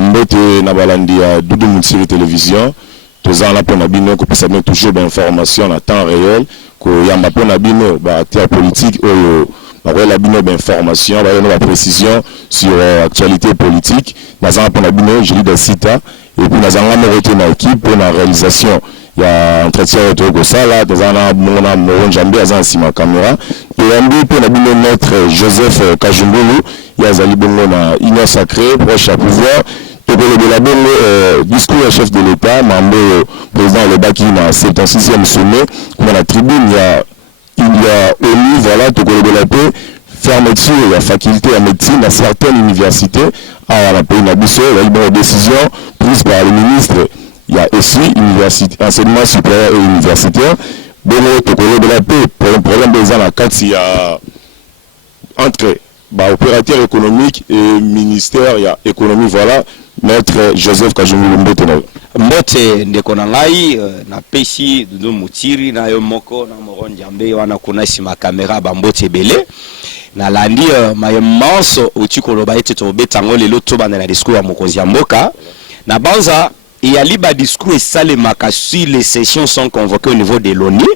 mbote na balandi ya Doudou Moutsiri télévision tozana na pona bino ko pesa bien toujours d'information en temps réel ko yamba pona bino ba acteur politique oyo ba la bino d'information ba la précision sur actualité politique nazana pona bino je lis des cita et puis nazana mo rete na équipe pour la réalisation il y a entretien autour de ça là tozana mona Moron Jambe azana sima caméra et ambi pona bino notre Joseph Kajumbulu ya zali bongo na union sacrée proche à pouvoir. Le discours du chef de l'État, membre président le Baki dans 76e sommet, dans la tribune, il y a ONU, voilà, tout le développé, fermeture, il y a faculté à médecine dans certaines universités, à la pays Nabiso, il y a eu une décision prise par le ministre, il y a aussi université, enseignement supérieur et universitaire, bon, tout le développé, pour un problème des ans, il y a entre opérateur économique et ministère, il y a économie, voilà. Maître Joseph Kajumbulu Mbote ndeko na ngai na pesi Doudou Moutsiri na yo moko na Moron Jambe wana kuna sima kamera ba mbote belé na landi mayemanso utikoloba ete to betango lelo to bana na discours ya mokonzi ya mboka na banza il y a liba discours et salemaka si les sessions sont convoquées au niveau de l'ONU.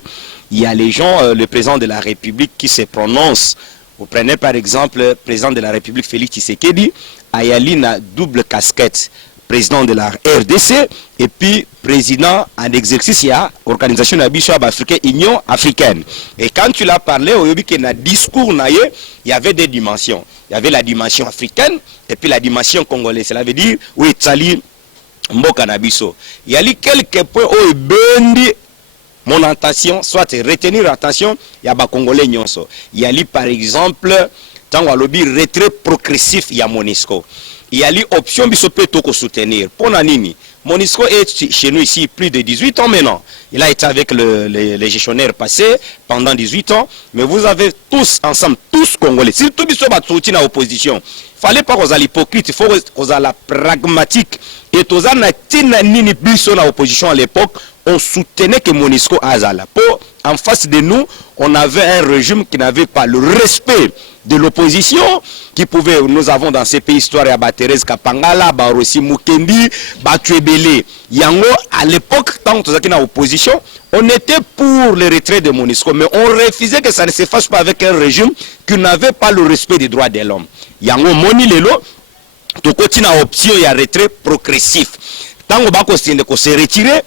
Il y a les gens, le président de la République qui se prononce. Vous prenez par exemple le président de la République Félix Tshisekedi, Ayali na double casquette, président de la RDC et puis président en exercice, il y a organisation africaine, Union africaine. Et quand tu l'as parlé, il y a discours, il y avait des dimensions. Il y avait la dimension africaine et puis la dimension congolaise. Cela veut dire, oui, Tsali Mboka Nabiso. Il y a quelques points où il mon attention, soit retenir attention, il y a des Congolais nyonso. Il y a par exemple, tant que lobby retrait progressif, il y a Monisco. Il y a l'option bisope toko soutenir. Pour Nanini, Monisco est chez nous ici plus de 18 ans maintenant. Il a été avec les gestionnaires passés pendant 18 ans. Mais vous avez tous ensemble, tous Congolais. Si tout bisope a soutenu à l'opposition, il ne fallait pas qu'on ait l'hypocrite, il faut qu'on ait la pragmatique. Et tous nini biso na opposition à l'époque, on soutenait que Monisco Azala. En face de nous, on avait un régime qui n'avait pas le respect de l'opposition, qui pouvait, nous avons dans ces pays histoire à Thérèse Kapangala, Barossi Mukendi, Batuebele. Yango, à l'époque, tant que nous étions en opposition, on était pour le retrait de Monisco, mais on refusait que ça ne se fasse pas avec un régime qui n'avait pas le respect des droits de l'homme. Yango, Moni Lelo, tout continue à option et à retrait progressif. Tant que se retirer,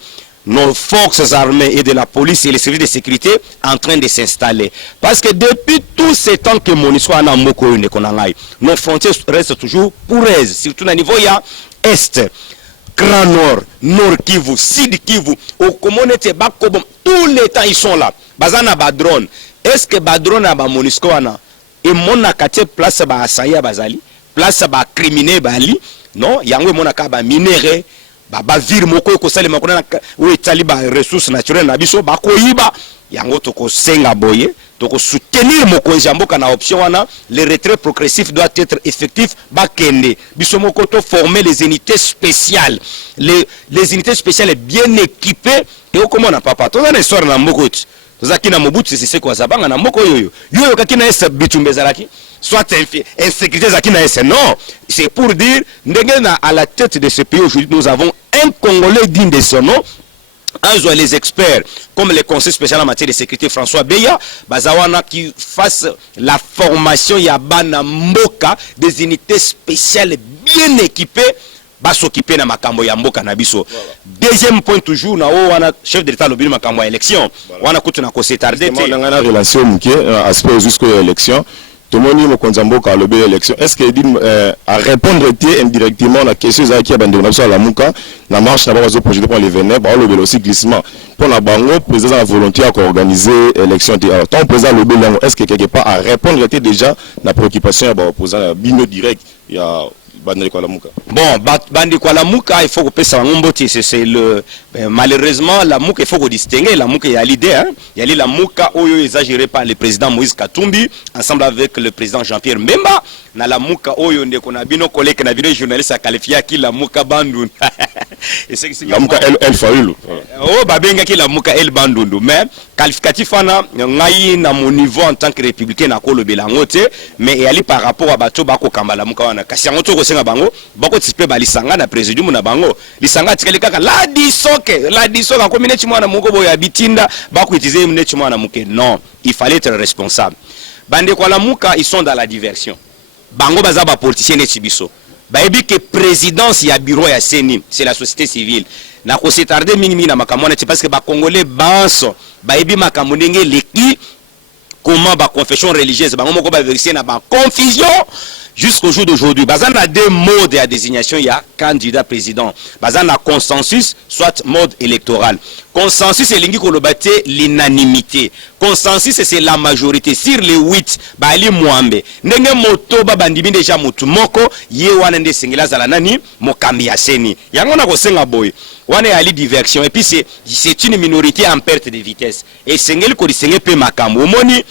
nos forces armées et de la police et les services de sécurité en train de s'installer. Parce que depuis tous ces temps que Monisco a nos frontières restent toujours poreuses, surtout au niveau Est, Grand Nord, Nord Kivu, Sud Kivu, au communauté Bakobo, tous les temps ils sont là. Bazana Badron, est-ce que Badron a Monisco ana et mon akate place ba asaya bazali, place ba criminel bali, non, yango mon akaba minéré. Ba vir moko ko sale makona o etali ba ressources naturelles na biso ba ko yiba yango to ko senga boye to ko soutenir mokonzi mboka na option wana le retrait progressif doit être effectif ba kende biso moko to former les unités spéciales les unités spéciales bien équipées et comment na papa to na histoire na mbokoti to zakina mobutu c'est quoi ça banga na mboko yoyo kakina esa bitumbezalaki soit insécurité zakina esa non c'est pour dire à la tête de ce pays aujourd'hui nous avons un Congolais digne de son nom, les experts, comme le Conseil spécial en matière de sécurité François Beya, Bazawana qui fasse la formation Yabana Mboka, des unités spéciales bien équipées, va s'occuper de Makambo Yamboka Nabiso. Deuxième point toujours, chef de l'État lobby Makambo élection. On a coûté une tardé. On a la relation aspect jusqu'à l'élection. Tout le monde a lobby l'élection. Est-ce qu'il à répondre indirectement à la question qui a été la Mouka, la marche n'a pas projet pour les vénères, le aussi glissement. Pour la Bango, président la volonté à organiser l'élection. Alors, tant président lobby, est-ce que quelque part à répondre déjà la préoccupation à l'opposant bino direct, il y a Bandi Kwalamuka. Bon, Bandi Kwalamuka, il faut que ça c'est le malheureusement la Mouka, il faut qu'on distingue la Mouka. Il y a l'idée, il y a la Mouka où exagéré par le président Moïse Katumbi ensemble avec le président Jean-Pierre Mbemba. na la muka oyo ndeko na bino collègue na bino journaliste a qualifié ki la muka bandundu. La muka el Fayulu. Oh babenga ki la muka el bandundu, mais qualificatif wana ngai na mon niveau en tant que républicain na kolobela ngote, mais yali par rapport à bato bako kamba la muka wana kasi ngoto ko senga bango bako tispe ba lisanga na présidium na bango lisanga tikali kaka la disoka ko mineti mwana moko boya bitinda bako utiliser mineti mwana muke. Non, il fallait être responsable. Bande kwa la muka ils sont dans la diversion. Bango baza ba politicien neti biso. Baebi que présidence ya bureau ya CENI, c'est la société civile. Na ko s'étarder mingi na makamona c'est parce que ba congolais banso baebi makamondenge leki comment ba confession religieuse bango moko ba vérifier na ba confusion jusqu'au jour d'aujourd'hui. Bazan a deux modes de désignation, il y a candidat président. Bazan a consensus, soit mode électoral. Consensus, c'est l'unanimité. Consensus, c'est la majorité. Sur les 8, Bali Mwambe. Nenge moto bandimi déjà motu moko, ye wanende singila zalanani, mokambi aseni. Yangona ko senga boy. Wane ali diversion. Et puis c'est une minorité en perte de vitesse. Et sengeli ko disenge pe makambo. Omoni,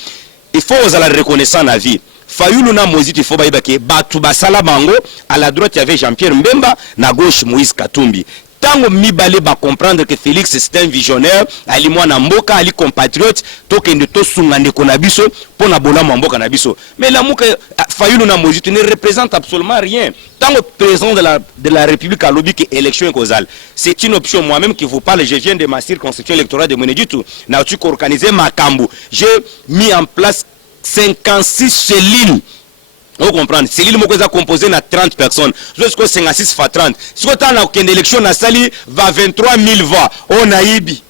il faut aux la reconnaissance à vie. Fayulu na Moïse il faut baïba ke batu basala bango. À la droite il y avait Jean-Pierre Mbemba, na gauche Moïse Katumbi. Tango mibale ba comprendre que Félix c'est un visionnaire, ali mwana mboka, ali compatriote, tokende to sungande kona biso pona bona mboka na biso. Mais la muka Fayulu na Moïse ne représente absolument rien. Tango président de la République a lobby que élection causale. C'est une option moi-même qui vous parle, je viens de ma circonscription électorale de Mweneditu. Na tu organiser Makambu. J'ai mis en place 56 cellules. Vous comprenez? Cellules sont composées de 30 personnes. Jusqu'au 56 fois 30. Si vous avez une élection, on a 23 000 voix. On a ibi.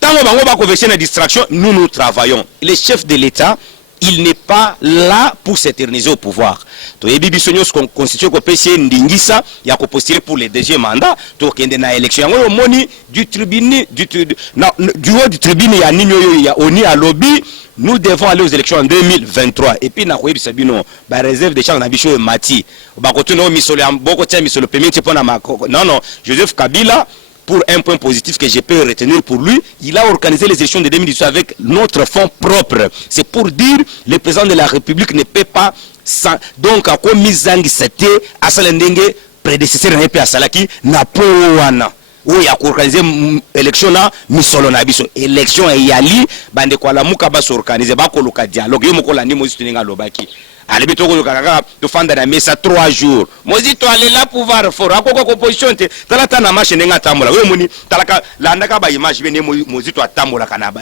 Tant que vous avez une distraction, nous travaillons. Le chef de l'État, il n'est pas là pour s'éterniser au pouvoir. To yebi bisonyo constitution ko PC ndingisa ya ko postuler pour le deuxième mandat to kende na élection yango moni du tribune du haut du tribune ya ninyo ya oni a lobby. Nous devons aller aux élections en 2023 et puis na ko yebi sabino ba réserve de champ na bicho mati ba ko tuno misolo boko tia misolo pementi pona makoko. Non, Joseph Kabila, pour un point positif que je peux retenir pour lui, il a organisé les élections de 2018 avec notre fonds propre. C'est pour dire le président de la République ne peut pas donc à quoi mizangi c'était à salendenge prédécesseur na à salaki na powana. Oui, à organiser élection na misolo na biso élection et yali bande kwa la muka ba s'organiser ba ko loka dialogue yo moko la ni mozi tuninga lobaki. Allez bientôt de fanda na mesa 3 jours. Mozi to aller là pouvoir fort akoko opposition te talata na marche nenga tambola. We moni talaka landaka ba image bene mozi to atambola kana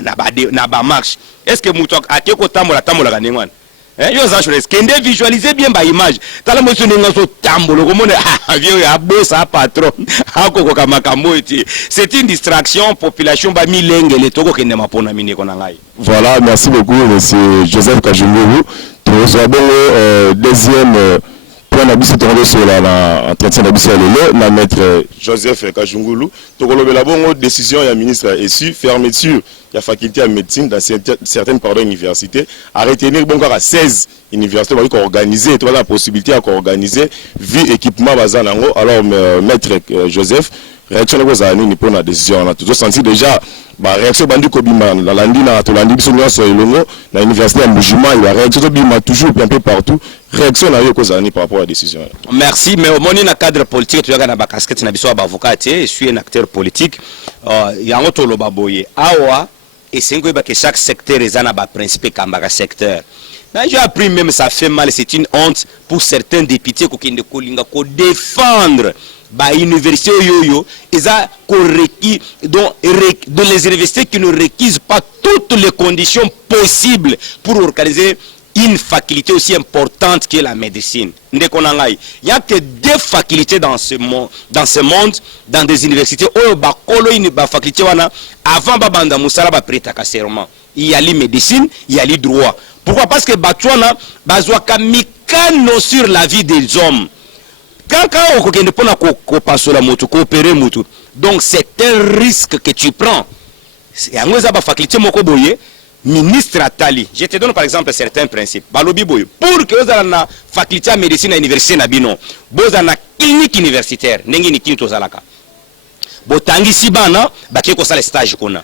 na ba marche. Est-ce que muto akeko tambola kanengwana? Yo za chose kende visualiser bien ba image. Tala mozi nenga so tambola komone vieux ya bossa patron. Akoko kama kamoti. C'est une distraction population ba milenge le toko kende mapona mine kona ngai. Voilà, merci beaucoup monsieur Joseph Kajungu. Nous avons deuxième point d'abus sur l'entretien d'abus la maître Joseph Kajungulu. Donc on a décision du ministre ici fermeture de la faculté de médecine dans certaines universités à retenir bon à 16 universités qui ont organisé la possibilité à organiser vie équipement bazanango. Alors maître Joseph réaction de pour la décision on a toujours senti déjà ba réaction bandi ko bima la landi na to landi biso nyonso elongo na université ya Mbujima il va réaction bima toujours un peu partout réaction na yo kozani par rapport à la décision. Merci, mais au moins dans le cadre politique tu as na ba casquette na biso ba avocat je suis un acteur politique yango to loba boye awa et c'est que chaque secteur est na ba principe kamba secteur. J'ai appris même ça fait mal, c'est une honte pour certains députés qui ko défendre ba université yoyo eza ko requis donc les universités qui ne requisent pas toutes les conditions possibles pour organiser une faculté aussi importante que la médecine. Il n'y a que 2 facultés dans ce monde, dans des universités où ba faculté wana avant ba banda musala ba prêta serment. Il y a la médecine, il y a le droit. Pourquoi? Parce que batwana bazwa kamikano sur la vie des hommes. Donc c'est un risque que tu prends. Faculté ministre Atali. Je te donne par exemple certains principes. Pour que vous ayez une faculté de médecine à l'université Nabino, vous avez une clinique universitaire. Vous avez une clinique tozalaka. Botangi sibana, baki ko sala stage kona.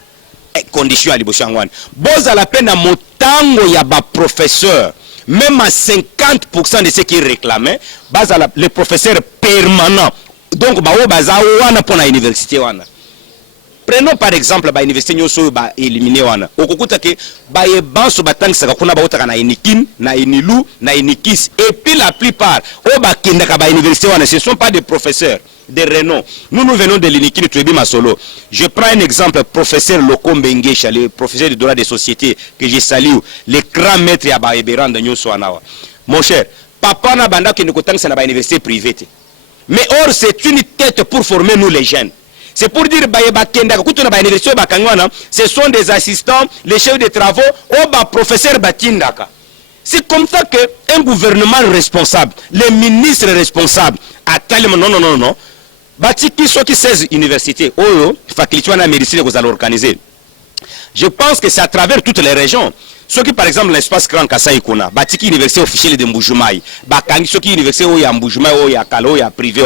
Condition à libosangwan. Vous avez la peine à motango ya ba professeur. même à 50% de ce qui réclamaient, les professeurs permanents. Donc, pour l'université. Prenons par exemple l'université Nyoso éliminé wana. Okukuta ke banso batang saka kuna bautaka na Inikin, na Inilu, na Inikis et puis la plupart kendaka université wana ce sont pas des professeurs de renom. Nous venons de l'Inikin Tuebi Masolo. Je prends un exemple professeur Lokombe Ngesha, le professeur de droit des sociétés que je salue, le grand maître ya Baeberan de Nyoso wana. Mon cher, papa na banda ke ndikotang sa na université privée. Mais or c'est une tête pour former nous les jeunes. C'est pour dire ce sont des assistants, les chefs de travaux, professeurs Batindaka. C'est comme ça qu'un gouvernement responsable, les ministres responsables, à tellement non. Batiki sont 16 universités, faculté de médecine que vous allez organiser. Je pense que c'est à travers toutes les régions. Ceux qui, par exemple, l'espace Grand Kassai Kuna, Batiki Université officielle de Mbujumai, Bakangi, ceux qui Université Oya Mbujumai, Oya Kalo, Oya privé.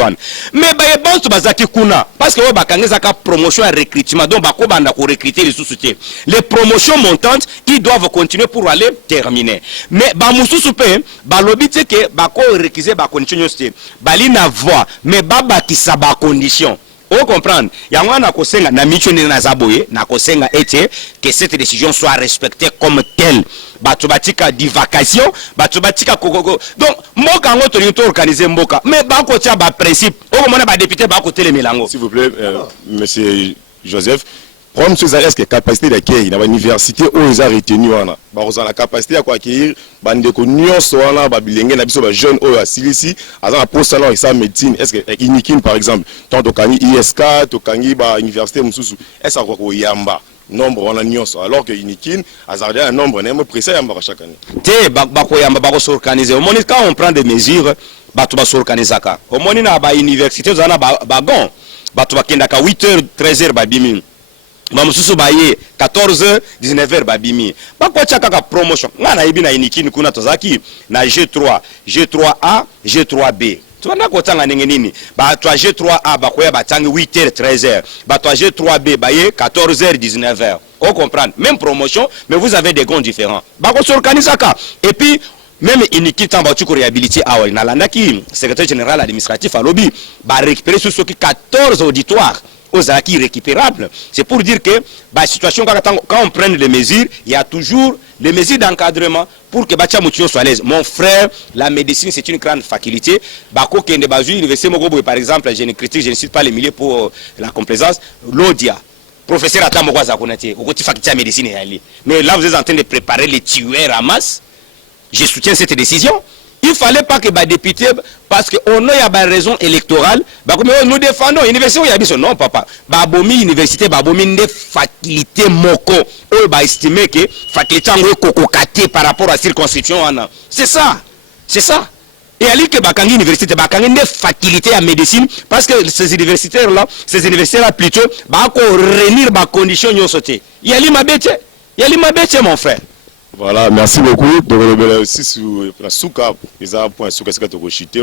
Mais bon, Bazaki Kuna, parce que Bakangi Zaka promotion et recrutement, donc Bako Banda pour recruter les sous-soutiens. Les promotions montantes, ils doivent continuer pour aller terminer. Mais Bamoussou Soupe, Balobi que Bako réquisé, Bako continuer, Bali na voix, mais Baba qui sa condition. On comprend. Yango na kosenga na michoni na zaboye na kosenga ete que cette décision soit respectée comme telle. Batubatika divacation, batubatika kokoko. Donc mboka ngo to organiser mboka. Mais ba ko tia ba principe. O mona ba député ba ko tele milango. S'il vous plaît, monsieur Joseph, problème sur est-ce que capacité d'accueil dans l'université où ils ont retenu wana. Ba ont la capacité à accueillir bande ko nyonso wana ba bilenge na biso ba jeune o ya silisi azana poste là ça médecine est-ce que Inikin par exemple tant to kangi ISK to kangi ba université mususu est-ce ko yamba nombre on a nyonso alors que Inikin azarder un nombre même précis yamba chaque année. Te ba ko yamba ba ko s'organiser. Au moins quand on prend des mesures ba to ba s'organiser ka. Au moins na ba université zana ba gon ba to ba kenda ka 8h 13h ba bimi. Mamususu baye 14h 19h babimi bakwa chaka promotion ngana ibi na Inikin kuna tozaki na G3 G3A G3B tuna kotanga nini ba toi G3A bakoya batangi 8h 13h ba toi G3B baye 14h 19h on comprend même promotion mais vous avez des gonds différents bako s'organiser ka et puis même Inikin tamba tu ko réhabiliter awa na landaki secrétaire général administratif à lobby ba récupérer sur ce qui 14 auditoires aux acquis récupérables. C'est pour dire que la situation, quand on prend les mesures, il y a toujours les mesures d'encadrement pour que Batia Moution soit à l'aise. Mon frère, la médecine, c'est une grande faculté. Bako Kende Bazu, l'université Mogobo, par exemple, je ne critique, je ne cite pas les milieux pour la complaisance. L'Odia, professeur Atamogwa Zakonati, au côté faculté de médecine. Mais là, vous êtes en train de préparer les tueurs à masse. Je soutiens cette décision. Il ne fallait pas que les députés, parce qu'on a une raison électorale, nous défendons l'université où il y a dit non, papa. Babomi université, babomi une faculté moko. On va estimer que faculté en kokokate par rapport à la circonscription. C'est ça. C'est ça. Et à l'île que Bakangi université, Bakangi une faculté à médecine, parce que ces universitaires-là, plutôt, bako réunir ma condition yon sauté. Il y a l'imabete, mon frère. Voilà, merci beaucoup. Donc, aussi sur la souka, les points sur ce que tu as chité,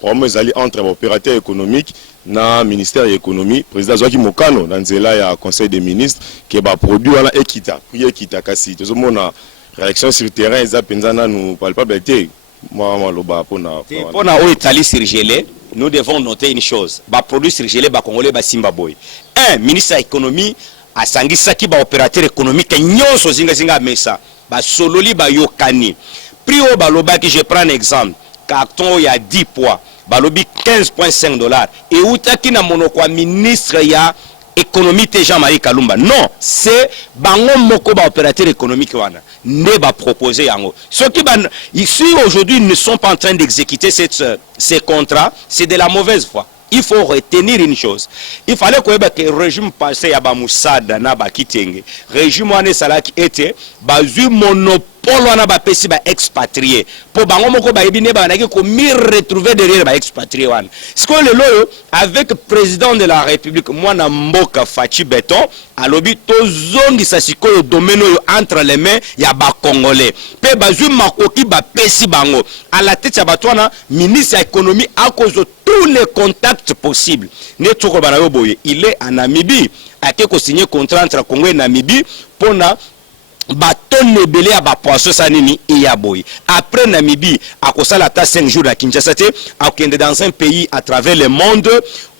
pour aller entre opérateurs économiques, dans le ministère de l'économie, le président Joachim Mokano, dans le conseil des ministres, qui va produire l'équité. Puis l'équité, kasi. Tout le monde a réaction sur le terrain, ils ont nous parle pas bête. Moi, pour na Italie surgelé, nous devons noter une chose. Ba produit surgelé, ba Congolais, ba Zimbabwe. Un ministre de l'économie a sangisa qui ba opérateur économique, nyonso zinga mesa. Ba sololi ba yokani prix au baloba que je prends un exemple carton il y a 10 poids balobi 15.5 $. Et outaki na monoko ministre ya économie te Jean-Marie Kalumba non c'est bango moko ba opérateur économique wana ne ba proposer yango ceux qui ici aujourd'hui ne sont pas en train d'exécuter ces contrats c'est de la mauvaise foi. Il faut retenir une chose. Il fallait que le régime passé à Bamoussada na Bakitenge. Régime wane salaki était bazu monopole wana ba pesi ba expatrié. Pour bango moko ba ebine ba na ko mi retrouver derrière ba expatrié wana. Ce que le loyo avec le président de la République moi na mboka Fachi Beton a lobi tozongi sasiko le domaine entre les mains ya ba congolais. Pe bazu makoki ba pesi bango. À la tête ya batwana ministre de l'économie à cause de tous les contacts possibles. Il est en Namibie. A signé contrat entre Congo et Namibie pour batonne ebele ya bapoisson sanini eya boye. Après Namibie akosala ata 5 jours à Kinshasa te akende dans un pays à travers le monde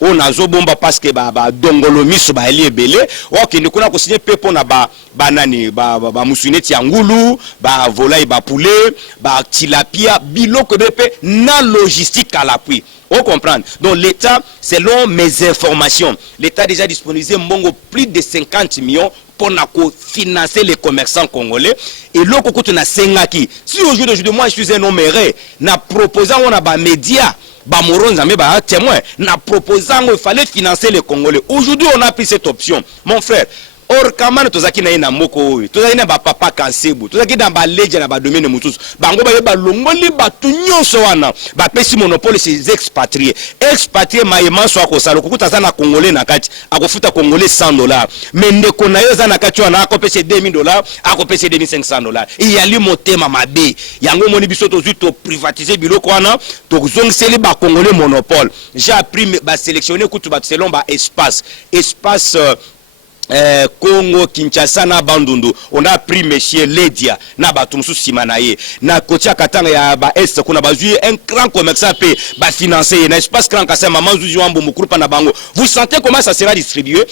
on azobomba parce que ba dongolo miso ba eli ebele okende kuna ko signer pe pona ba nani ba musuneti ya ngulu ba volaille ba poulet ba tilapia biloko bepe na logistique à l'appui. On comprend. Donc l'État, selon mes informations, l'État a déjà disponibilisé plus de 50 millions pour financer les commerçants congolais. Et l'autre côté, on a Sengaki. Si aujourd'hui, moi, je suis un homme na proposant, on a des médias, témoin, na proposant, il fallait financer les Congolais. Aujourd'hui, on a pris cette option. Mon frère, or kamana tozaki na ina moko tozaki na ba papa kansebu tozaki na ba leja na ba domaine mutusu bango ba longoli batu nyonso wana ba pesi monopole ces expatriés maïman so akosala kokuta za na congolais na kati akofuta congolais $100 mais ndeko na yo za na kati wana akopesa $2000 akopesa $2500 iyali motema mabe yango moni biso tozu to privatiser biloko wana to zongiseli ba congolais monopole. J'ai appris ba sélectionner kutu ba selon ba espace Congo, Kinshasa na Bandundu, on a pris monsieur Ledia na batumsu simanaye na kotia katanga ya ba est kuna bazui un grand commerçant pe ba financer na espace grand kasa maman zuzu ambo mukrupa na bango. Vous sentez comment ça sera distribué?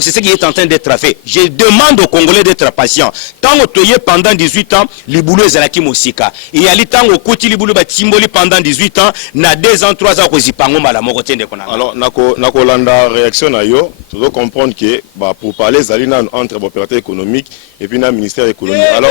C'est ce qui est en train d'être fait. Je demande aux Congolais d'être patients. Tant au toye pendant 18 ans, les boulot ezalaki mosika. Et y a li tant au koti li boulot ba timboli pendant 18 ans na 2 ans 3 ans ko zipango mala moko tende kona. Alors nako landa réaction na yo, tu dois comprendre que bah pour parler zalina entre opérateurs économiques et puis le ministère économique. Alors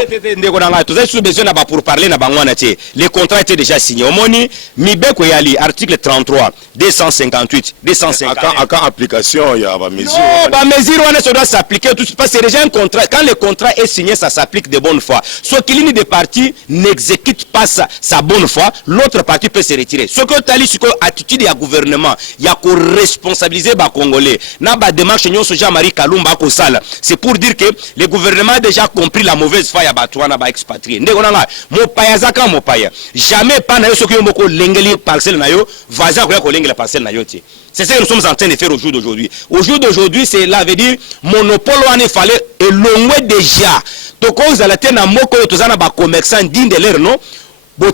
tu as besoin d'abord pour parler na bangwana té. Les contrats étaient déjà signés. Omoni mibeko yali article 33 258 250 quand application il y a ba mesure. Non, ba mesure on ça doit s'appliquer tout parce que déjà un contrat quand le contrat est signé ça s'applique de bonne foi. Ce qui l'une des parties n'exécute pas sa bonne foi, l'autre partie peut se retirer. Ce que tali sur attitude ya gouvernement, il y a ko responsabiliser ba congolais. Na ba démarche nyonso Jean-Marie Kalumba ko sala. C'est pour dire que le gouvernement a déjà compris la mauvaise foi ya batouana ba expatrié. Ndeko nanga mo paya zaka mo paya. Jamais pas na yo soki moko lengeli parcelle na yo, vaza ko lengeli parcelle na yo ti. C'est ce que nous sommes en train de faire au jour d'aujourd'hui. Au jour d'aujourd'hui, c'est là veut dire monopole on il fallait et loin déjà. Donc on a la tena moko to zana ba commerçant digne de leur nom. Mais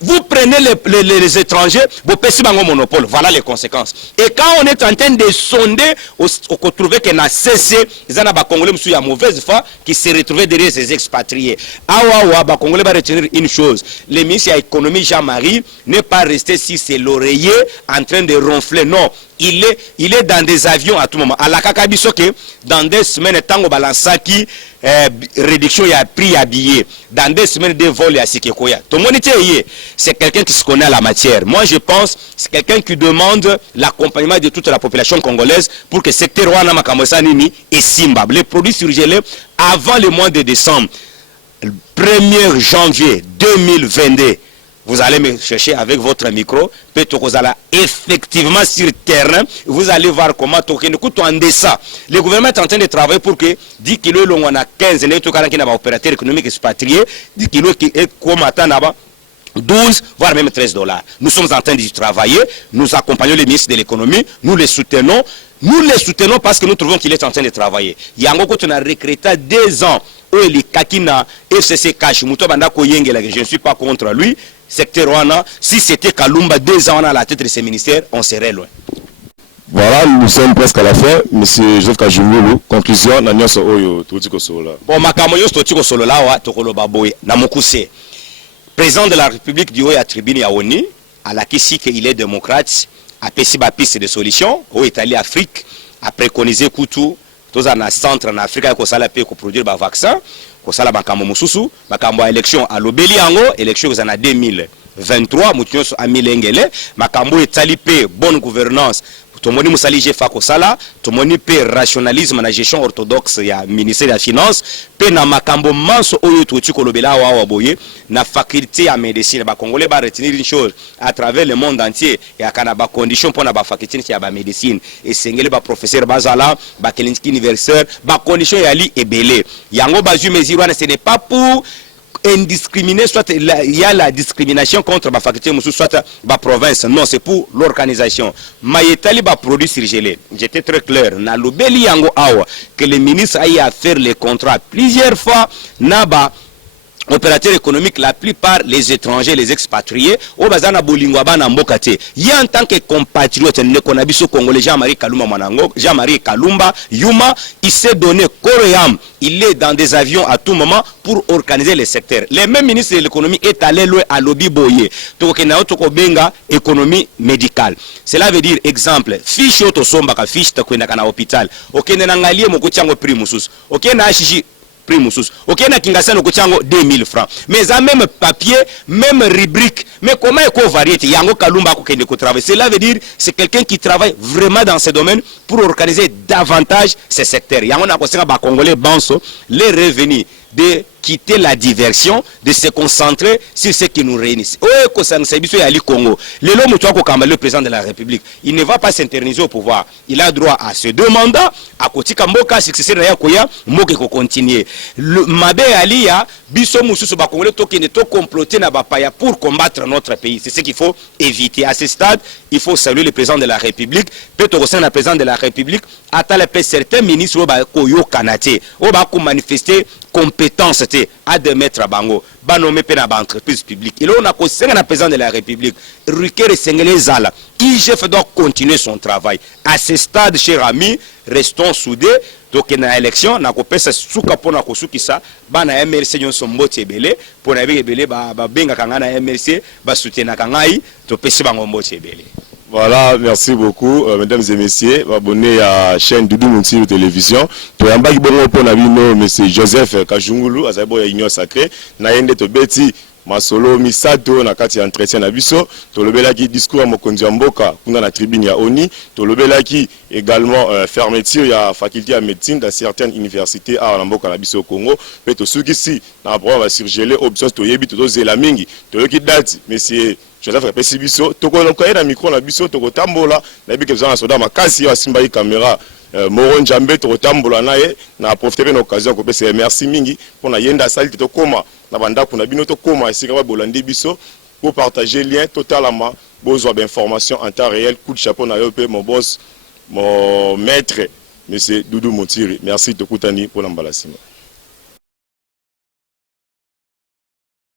vous prenez les étrangers, vous payez un monopole. Voilà les conséquences. Et quand on est en train de sonder, on trouve qu'on a cessé, les Congolais sont mauvaise foi qui se retrouvent derrière ces expatriés. Les Congolais vont retenir une chose. Le ministre de l'économie Jean-Marie n'est pas resté si c'est l'oreiller en train de ronfler. Non. Il est dans des avions à tout moment. À la Kakabisoke, dans des semaines, tango balansaki, réduction y a prix à billets. Dans des semaines, des vols à Sikekoya. Tout le monde c'est quelqu'un qui se connaît à la matière. Moi, je pense c'est quelqu'un qui demande l'accompagnement de toute la population congolaise pour que le secteur Wana Makamosanini et Simba. Les produits surgelés avant le mois de décembre, le 1er janvier 2022. Vous allez me chercher avec votre micro, peut-être que vous allez effectivement sur le terrain, vous allez voir comment en dessin. Le gouvernement est en train de travailler pour que 10 kilos, on a 15, opérateur économique expatrié, 10 kilos qui est comme attendre 12, voire même $13. Nous sommes en train de travailler, nous accompagnons les ministres de l'économie, nous les soutenons parce que nous trouvons qu'il est en train de travailler. Il y a un on a recruté 2 ans, où il est Kakina, FCC Cash, je ne suis pas contre lui. Secteur Rwanda, si c'était Kalumba 2 ans à la tête de ces ministères, on serait loin. Voilà, nous sommes presque à la fin. Monsieur Joseph Kajumulu, conclusion, Nanyos Oyo, Totiko Solola. Bon, Makamoyo, Totiko Solola, Tokolo Baboy, Namokuse. Président de la République du Haut à Tribune Yaoni, à la Kissi qu'il est démocrate, a péci ma piste de solution, au Italie Afrique, a préconisé Koutou, tous en centre en Afrique, qu'on s'allait pour produire des vaccins. Kosala makambo mususu makambo élection à l'obeli yango élection aux années 2023 mutunyo amilengele makambo etali pe bonne gouvernance tomoni musali jefa kosala tomoni pe rationalisme na gestion orthodoxe ya ministère de la finance pe na makambo manso oyo tuti kolobela wa boye na faculté ya médecine ba congolais ba retenir une chose à travers le monde entier ya kana ba condition pour na ba faculté ya ba médecine et sengele ba professeur bazala ba clinique universitaire ba condition ya li ebele yango bazu mesure ce n'est pas pour indiscriminé, soit il y a la discrimination contre ma faculté, soit ma province. Non, c'est pour l'organisation. Maïetali va produit surgelé. J'étais très clair. Na lobeli yango awa que le ministre aille à faire les contrats plusieurs fois. Naba opérateurs économiques, la plupart les étrangers, les expatriés, au bazana bolingwa bana mbokate. Il y a en tant que compatriote, ne konabiso congolais Jean-Marie Kalumba Manango, Jean-Marie Kalumba Yuma, il s'est donné corps et âme. Il est dans des avions à tout moment pour organiser les secteurs. Les mêmes ministres de l'économie est allé loin à lobby boye. Tokenao tokobenga économie médicale. Cela veut dire exemple, fiche auto somba ka fiche takwenda kana hôpital. Okende na ngalie moko tiango prix mususu. Okende na chichi prix mususu. Ok, na kingasano kochango 2000 francs. Mais ça même papier, même rubrique. Mais comment est-ce variété? Yango Kalumba ko kende ko travailler. Cela veut dire c'est quelqu'un qui travaille vraiment dans ce domaine pour organiser davantage ces secteurs. Yango na kosenga ba congolais banso les revenus de quitter la diversion, de se concentrer sur ce qui nous réunit. Le président de la République, il ne va pas s'interniser au pouvoir. Il a droit à ces deux mandats. À côté Kamboka, successeur de Yakoya, Moke ko continuer. Le Mabe Alia, Bisso Moussou Bakongole, Tokene to comploter na Bapaya pour combattre notre pays. C'est ce qu'il faut éviter. À ce stade, il faut saluer le président de la République. Peut-être au sein du président de la République, à tel point certains ministres au Kanate, au manifester compétence à de mettre à bango ba nommé pe na ba entreprise publique et là on a conseillé na président de la République Ruker Sengele Zala IGF doit continuer son travail à ce stade chers amis restons soudés donc na élection na ko pesa suka pona ko sukisa ba na MRC nyon sombote ebele pona ebele ba benga kanga na MRC ba soutenir kangai to pesa bango mbote ebele. Voilà, merci beaucoup, mesdames et messieurs. Abonnez à la chaîne Doudou Montiri Télévision. Tu as un bac bon pour Nabino, monsieur Joseph Kajungulu, Azabo ya Union Sacrée. Naende to beti masolo misato na kati ya entretien na biso. To lobelaki discours à Mokonzi Mboka, kuna na tribune ya Oni. To lobelaki également fermeture ya faculté à médecine dans certaines universités à Mboka na biso au Congo. Pe to sukisi na programme va surgeler options to yebi to zela mingi. To yoki date, monsieur Joseph Kapesi biso toko lokoye na micro na biso toko tambola na bike za soda makasi ya simba caméra Moron Njambe toko tambola naye na profiter na occasion ko pesa merci mingi pona yenda sali to koma na banda kuna bino to koma esika ba bolandi biso pour partager lien totalement besoin d'information en temps réel coup de chapeau na yo pe mon boss mon maître monsieur Doudou Montiri merci to kutani pour l'embalasima.